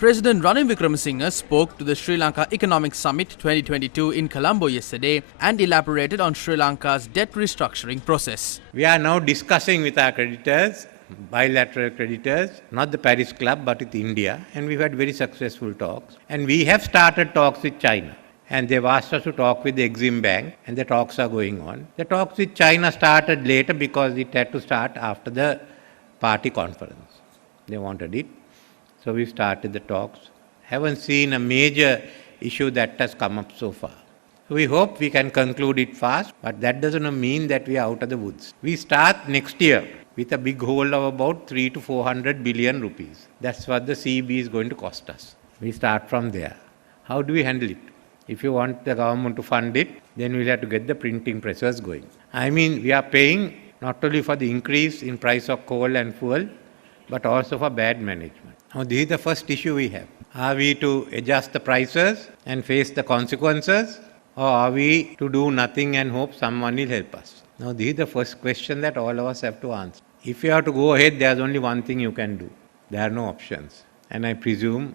President Ranil Wickremesinghe spoke to the Sri Lanka Economic Summit 2022 in Colombo yesterday and elaborated on Sri Lanka's debt restructuring process. We are now discussing with our creditors, bilateral creditors, not the Paris Club but with India, and we've had very successful talks. And we have started talks with China. And they've asked us to talk with the Exim Bank, and the talks are going on. The talks with China started later because it had to start after the party conference. They wanted it. So we started the talks. Haven't seen a major issue that has come up so far. We hope we can conclude it fast, but that doesn't mean that we are out of the woods. We start next year with a big hole of about 300 to 400 billion rupees. That's what the CB is going to cost us. We start from there. How do we handle it? If you want the government to fund it, then we'll have to get the printing presses going. I mean, we are paying not only for the increase in price of coal and fuel, but also for bad management. Now, this is the first issue we have. Are we to adjust the prices and face the consequences, or are we to do nothing and hope someone will help us? Now, this is the first question that all of us have to answer. If you have to go ahead, there's only one thing you can do. There are no options. And I presume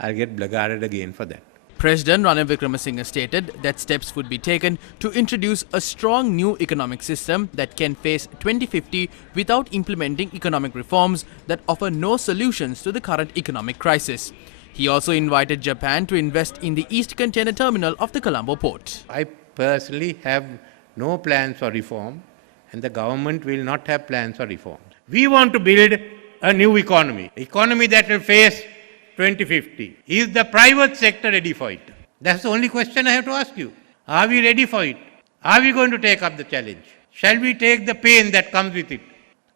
I'll get blackguarded again for that. President Ranil Wickremesinghe stated that steps would be taken to introduce a strong new economic system that can face 2050 without implementing economic reforms that offer no solutions to the current economic crisis. He also invited Japan to invest in the East Container Terminal of the Colombo port. I personally have no plans for reform, and the government will not have plans for reform. We want to build a new economy that will face 2050. Is the private sector ready for it? That's the only question I have to ask you. Are we ready for it? Are we going to take up the challenge? Shall we take the pain that comes with it?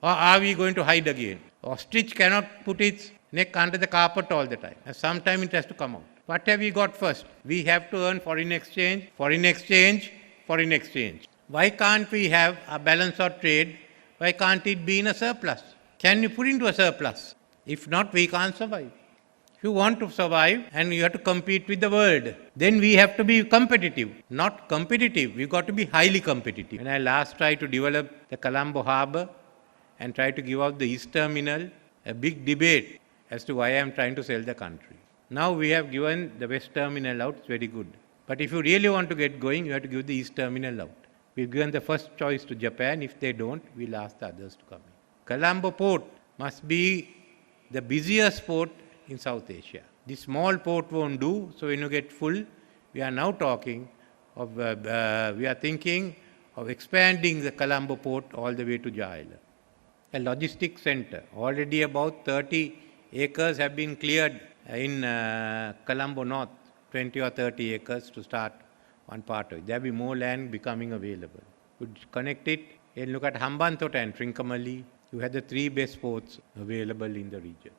Or are we going to hide again? Ostrich cannot put its neck under the carpet all the time. Sometime it has to come out. What have we got first? We have to earn foreign exchange, foreign exchange, foreign exchange. Why can't we have a balance of trade? Why can't it be in a surplus? Can you put into a surplus? If not, we can't survive. If you want to survive and you have to compete with the world, then we have to be competitive. Not competitive, we've got to be highly competitive. When I last tried to develop the Colombo harbour and tried to give out the East Terminal, a big debate as to why I am trying to sell the country. Now we have given the West Terminal out, it's very good. But if you really want to get going, you have to give the East Terminal out. We've given the first choice to Japan. If they don't, we'll ask the others to come in. Colombo port must be the busiest port in South Asia. The small port won't do, so when you get full, we are now talking of, we are thinking of expanding the Colombo port all the way to Java Island. A logistics center. Already about 30 acres have been cleared in Colombo North, 20 or 30 acres to start one part of it. There will be more land becoming available. Could connect it and look at Hambantota and Trincomalee. You have the three best ports available in the region.